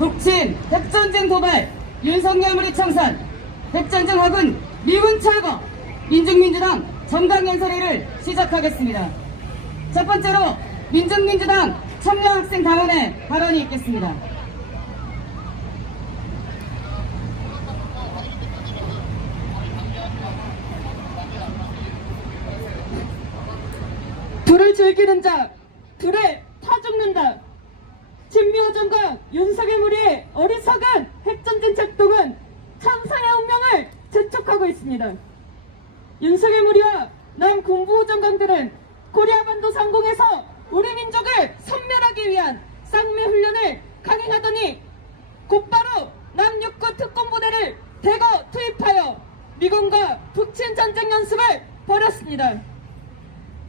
북침, 핵전쟁 도발, 윤석열 무리 청산, 핵전쟁 학은 미군 철거, 민중민주당 정당 연설회를 시작하겠습니다. 첫 번째로 민중민주당 청년학생 당원의 발언이 있겠습니다. 불을 즐기는 자, 불에 타 죽는다. 진미호 정과 윤석열 무리의 어리석은 핵전쟁 작동은 천사의 운명을 재촉하고 있습니다. 윤석열 무리와 남 군부호정강들은 코리아반도 상공에서 우리 민족을 섬멸하기 위한 쌍매 훈련을 강행하더니 곧바로 남육군 특공부대를 대거 투입하여 미군과 북친 전쟁 연습을 벌였습니다.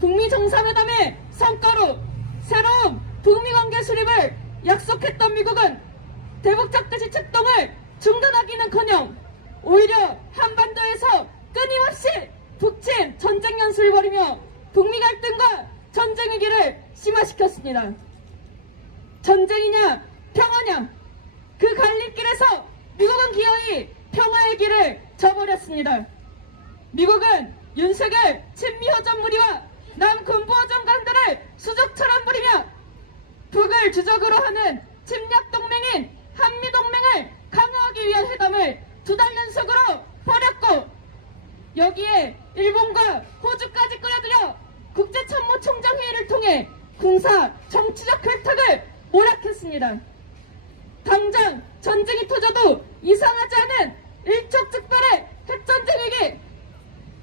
북미 정상회담의 성과로 새로운 북미 관계 수립을 약속했던 미국은 대북 작대시 책동을 중단하기는커녕 오히려 한반도에서 끊임없이 북침 전쟁 연습을 벌이며 북미 갈등과 전쟁 위기를 심화시켰습니다. 전쟁이냐 평화냐 그 갈림길에서 미국은 기어이 평화의 길을 저버렸습니다. 미국은 윤석열 친미허전 무리와 남군부허전 관들을 수족처럼 부리며 북을 주적으로 하는 침략 동맹인 한미 동맹을 강화하기 위한 회담을 두 달 연속으로 벌였고 여기에 일본과 호주까지 끌어들여 국제참모총장회의를 통해 군사 정치적 결탁을 모략했습니다. 당장 전쟁이 터져도 이상하지 않은 일촉즉발의 핵전쟁에게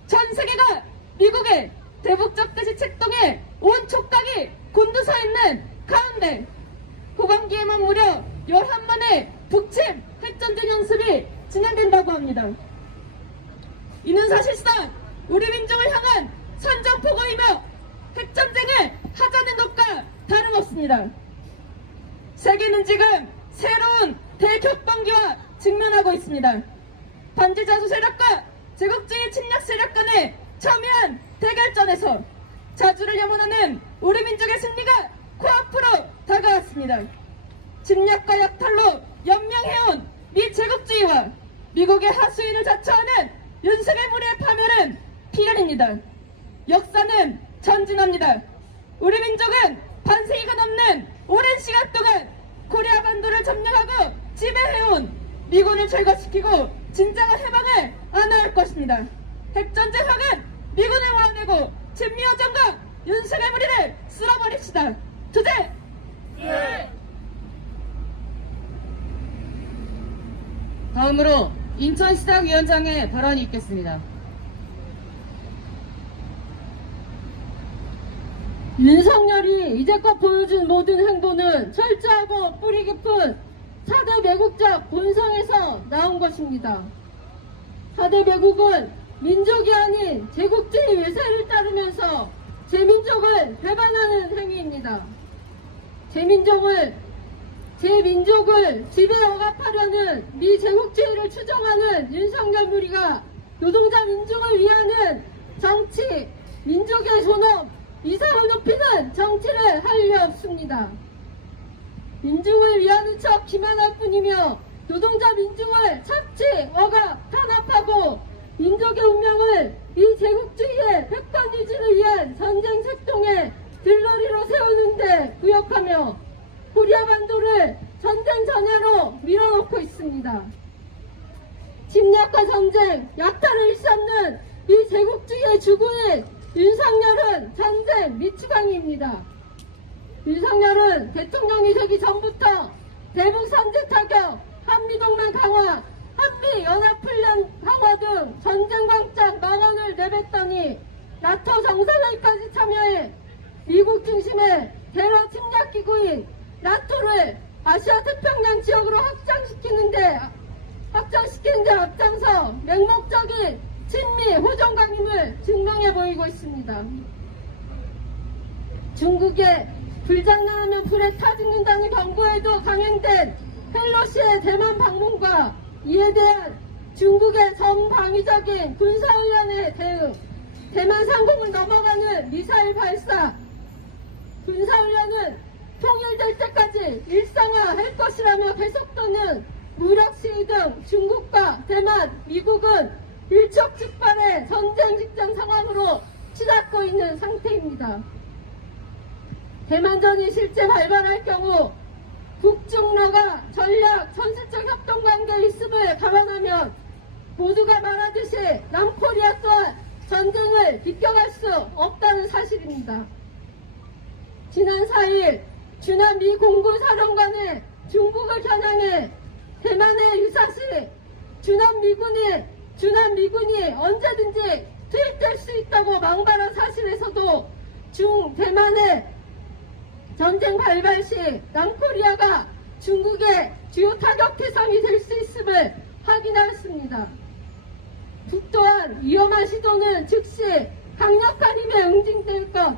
전 세계가 미국의 대북적 대시 책동에 온 촉각이 곤두서 있는 가운데 후반기에만 무려 11번의 북침 핵전쟁 연습이 진행된다고 합니다. 이는 사실상 우리 민족을 향한 선전포고이며 핵전쟁을 하자는 것과 다름없습니다. 세계는 지금 새로운 대격방기와 직면하고 있습니다. 반지자주 세력과 제국주의 침략 세력 간의 첨예한 대결전에서 자주를 염원하는 우리 민족의 승리가 코앞으로 다가왔습니다. 침략과 약탈로 연명해온 미 제국주의와 미국의 하수인을 자처하는 윤석열 무리의 파멸은 필연입니다. 역사는 전진합니다. 우리 민족은 반세기가 넘는 오랜 시간 동안 코리아 반도를 점령하고 지배해온 미군을 철거시키고 진정한 해방을 안아올 것입니다. 핵전쟁 학은 미군을 모아내고 진미호정과 윤석열 무리를 쓸어버립시다. 주제! 다음으로 인천시당위원장의 발언이 있겠습니다. 윤석열이 이제껏 보여준 모든 행보는 철저하고 뿌리 깊은 4대 매국적 본성에서 나온 것입니다. 4대 매국은 민족이 아닌 제국주의 외세를 따르면서 제민족을 배반하는 행위입니다. 제 민족을 제 민족을 지배 억압하려는 미 제국주의를 추종하는 윤석열 무리가 노동자 민중을 위하는 정치, 민족의 존엄, 이상을 높이는 정치를 할리 없습니다. 민중을 위하는 척 기만할 뿐이며 노동자 민중을 착취, 억압, 탄압하고 민족의 운명을 이 제국주의의 백반 유지를 위한 전쟁 색동의 들러리로 세우는데 구역하며 코리아 반도를 전쟁 전야로 밀어넣고 있습니다. 침략과 전쟁, 약탈을 일삼는 이 제국주의의 주구인 윤석열은 전쟁 미치광이입니다. 윤석열은 대통령이 되기 전부터 대북 선제 타격, 한미동맹 강화, 한미연합훈련 강화 등 전쟁 광장 망언을 내뱉더니 나토 정상회의까지 참여해 미국 중심의 테러 침략 기구인 나토를 아시아 태평양 지역으로 확장시키는데 확장시키는데 앞장서 맹목적인 친미 호정 강임을 증명해 보이고 있습니다. 중국의 불장난하면 불에 타 죽는다는 경고에도 강행된 펠로시의 대만 방문과 이에 대한 중국의 전방위적인 군사훈련의 대응, 대만 상공을 넘어가는 미사일 발사, 군사훈련은 통일될 때까지 일상화할 것이라며 계속되는 무력 시위 등 중국과 대만, 미국은 일촉즉발의 전쟁 직전 상황으로 치닫고 있는 상태입니다. 대만전이 실제 발발할 경우 북중러가 전략 전술적 협동 관계에 있음을 감안하면 모두가 말하듯이 남코리아 또한 전쟁을 비껴갈 수 없다는 사실입니다. 지난 4일 주남 미 공군 사령관은 중국을 겨냥해 대만의 유사시 주남 미군이 주남 미군이 언제든지 투입될 수 있다고 망발한 사실에서도 중 대만의 전쟁 발발 시 남코리아가 중국의 주요 타격 대상이 될 수 있음을 확인하였습니다. 북 또한 위험한 시도는 즉시 강력한 힘에 응징될 것,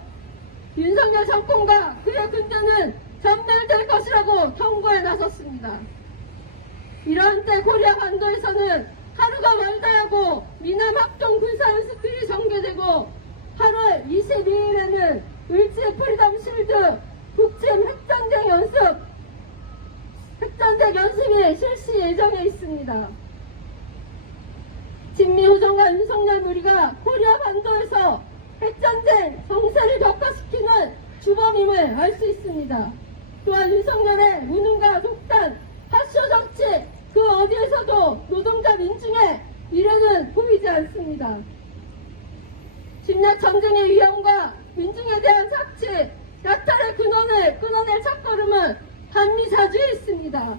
정권과 그의 군대는 전멸될 것이라고 경고에 나섰습니다. 이런 때 코리아 반도에서는 하루가 멀다 하고 미남 합동 군사연습들이 전개되고 8월 22일에는 을지 프리덤 실드 북침 핵전쟁 연습 핵전쟁 연습이 실시 예정에 있습니다. 친미호정과 윤석열 무리가 코리아 반도에서 핵전쟁 정세를 격화시키는 주범임을 알 수 있습니다. 또한 윤석열의 무능과 독단, 파쇼 정치 그 어디에서도 노동자 민중의 미래는 보이지 않습니다. 침략 전쟁의 위험과 민중에 대한 착취, 약탈의 근원을 끊어낼 첫걸음은 한미 자주에 있습니다.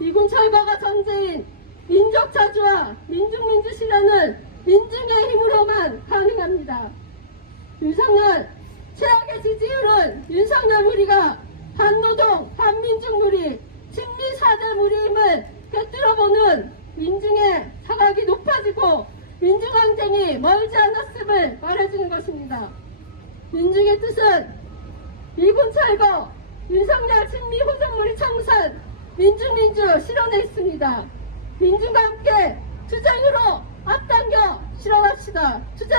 미군 철거가 전제인 민족 자주와 민중 민주 실현은 민중의 힘으로만 가능합니다. 윤석열 최악의 지지율은 윤석열 무리가 반노동, 반민중 무리, 친미 사대 무리임을 꿰뚫어보는 민중의 사각이 높아지고 민주항쟁이 멀지 않았음을 말해주는 것입니다. 민중의 뜻은 미군 철거, 윤석열 친미 호전무리 청산, 민중민주 실현에 있습니다. 민중과 함께 투쟁으로 앞당겨 실현합시다. 투쟁!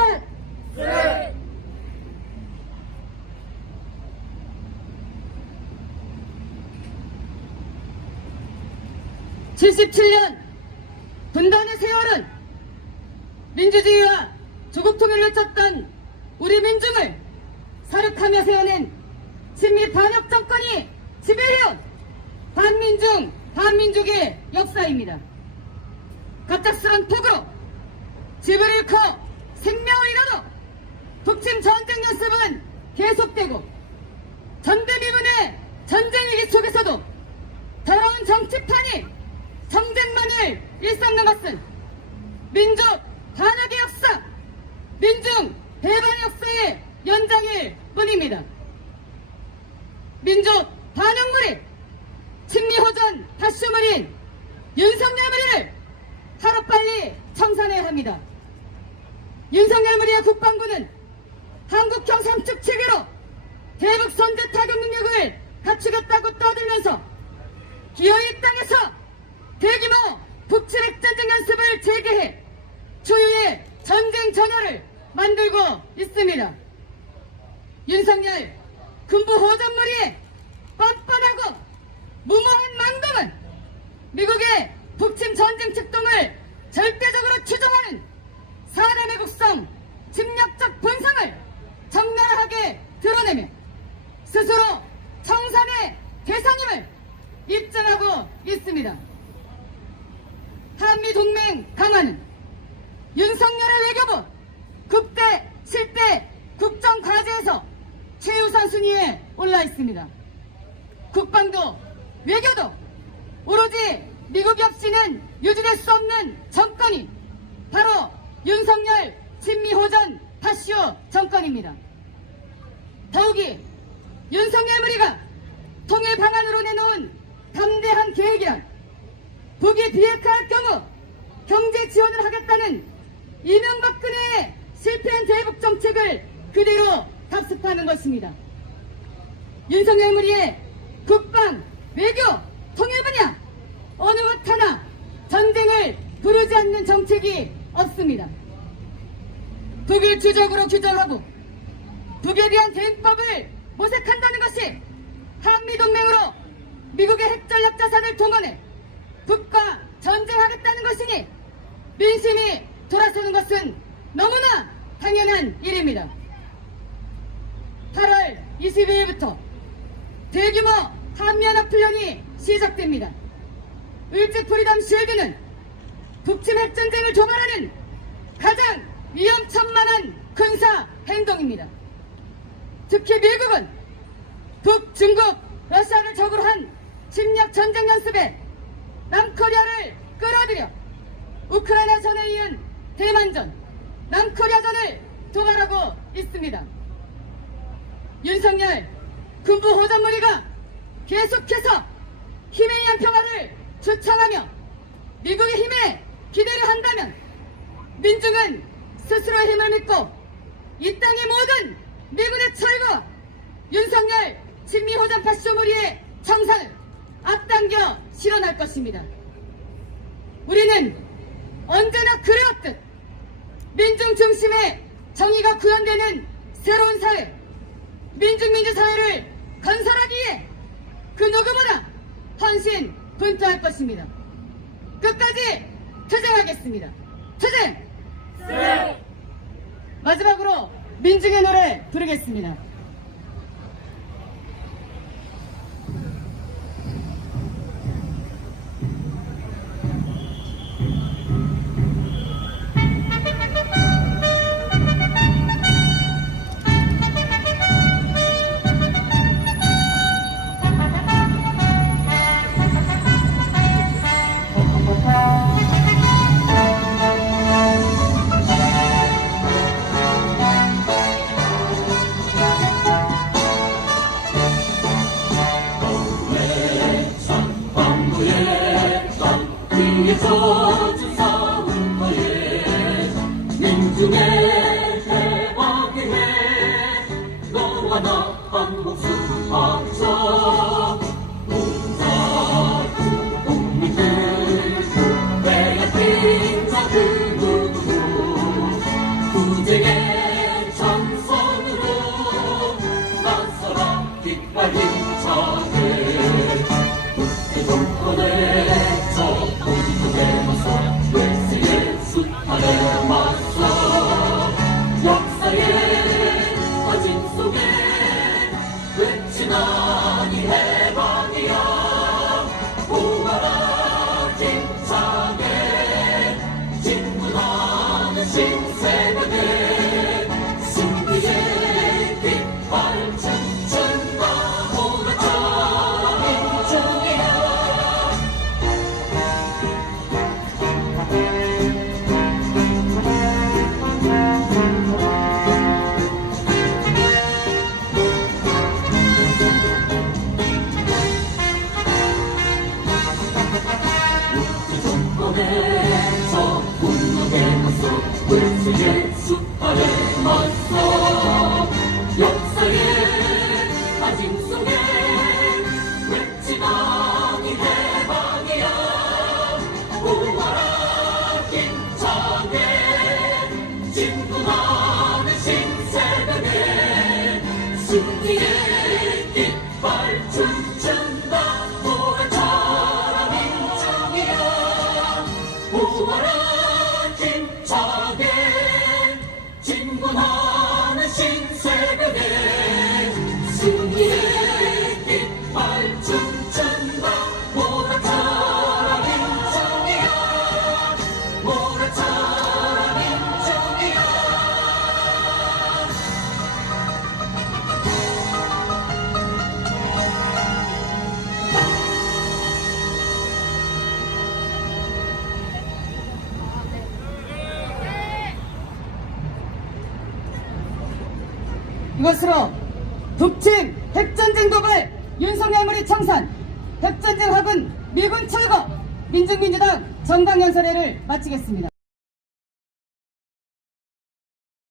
네. 77년 분단의 세월은 민주주의와 조국 통일을 쳤던 우리 민중을 사륵하며 세워낸 친미 반역 정권이 11년 반민중 반민족의 역사입니다. 갑작스런 폭으로 집을 잃고 생명을 잃어도 북침 전쟁 연습은 계속되고 전대미군의 전쟁 위기 속에서도 더러운 정치판이 정쟁만을 일삼는 것은 민족 반역의 역사, 민중 대반의 역사의 연장일 뿐입니다. 민족 반역무리, 친미호전 다슈무리인 윤석열 무리를 하루빨리 청산해야 합니다. 윤석열 무리의 국방부는 한국형 삼축 체계로 대북 선제 타격 능력을 갖추겠다고 떠들면서 기어이 땅에서 대규모 북칠 핵전쟁 연습을 재개해 초유의 전쟁 전열을 만들고 있습니다. 윤석열 군부 호전무리의 뻔뻔하고 무모한 망동은 미국의 북침 전쟁策동을 절대적으로 추종하는 사람의 국성 침략적 본성을 적나라하게 드러내며 스스로 청산의 대상임을 입증하고 있습니다. 한미 동맹 강화는 윤석열의 외교부 국대 7대 국정 과제에서 최우선 순위에 올라 있습니다. 국방도 외교도 오로지 미국이 없이는 유지될 수 없는 정권이 바로 윤석열 친미호전 파쇼 정권입니다. 더욱이 윤석열 무리가 통일 방안으로 내놓은 담대한 계획이란 북이 비핵화할 경우 경제 지원을 하겠다는 이명박근혜의 실패한 대북 정책을 그대로 답습하는 것입니다. 윤석열 무리의 국방, 외교, 통일 분야 어느 것 하나 전쟁을 부르지 않는 정책이 없습니다. 북을 주적으로 규정하고 북에 대한 대응법을 모색한다는 것이 미국의 핵전략 자산을 동원해 북과 전쟁하겠다는 것이니 민심이 돌아서는 것은 너무나 당연한 일입니다. 8월 22일부터 대규모 한미연합훈련이 시작됩니다. 을지 프리덤 실드는 북침 핵전쟁을 도발하는 가장 위험천만한 군사 행동입니다. 특히 미국은 북, 중국, 러시아를 적으로 한 침략 전쟁 연습에 남코리아를 끌어들여 우크라이나 전에 이은 대만전, 남코리아전을 도발하고 있습니다. 윤석열 군부 호전무리가 계속해서 힘에 의한 평화를 주창하며 미국의 힘에 기대를 한다면 민중은 스스로의 힘을 믿고 이 땅의 모든 미군의 철과 윤석열 친미 호전 파쇼무리의 청산을 앞당겨 실현할 것입니다. 우리는 언제나 그래왔듯 민중 중심의 정의가 구현되는 새로운 사회, 민중민주 사회를 건설하기에 그 누구보다 헌신 분투할 것입니다. 끝까지 투쟁하겠습니다. 투쟁! 마지막으로 민중의 노래 부르겠습니다. 위 진군 외세의 숫발에 맞서 역사의 다짐 속에 외치다 이 해방이야 보아라 힘차게 진군하는 신세대에 승리의 깃발 춤춘 이것으로 북침 핵전쟁 도발 윤석열물이 청산 핵전쟁 학은 미군 철거 민중민주당 정강연설회를 마치겠습니다.